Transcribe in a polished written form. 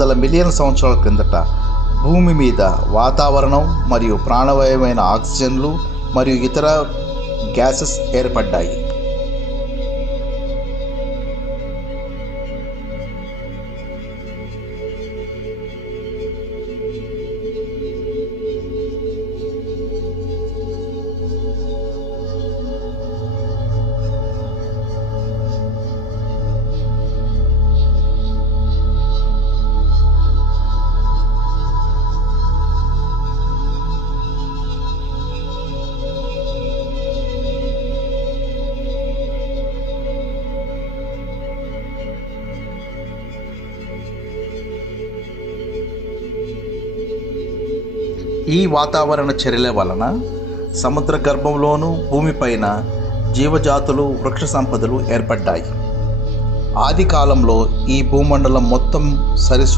వందల మిలియన్ల సంవత్సరాల క్రిందట భూమి మీద వాతావరణం మరియు ప్రాణవాయువైన ఆక్సిజన్లు మరియు ఇతర గ్యాసెస్ ఏర్పడ్డాయి. ఈ వాతావరణ చర్యల వలన సముద్ర గర్భంలోనూ భూమిపైన జీవజాతులు వృక్ష సంపదలు ఏర్పడ్డాయి. ఆది కాలంలో ఈ భూమండలం మొత్తం సరిసు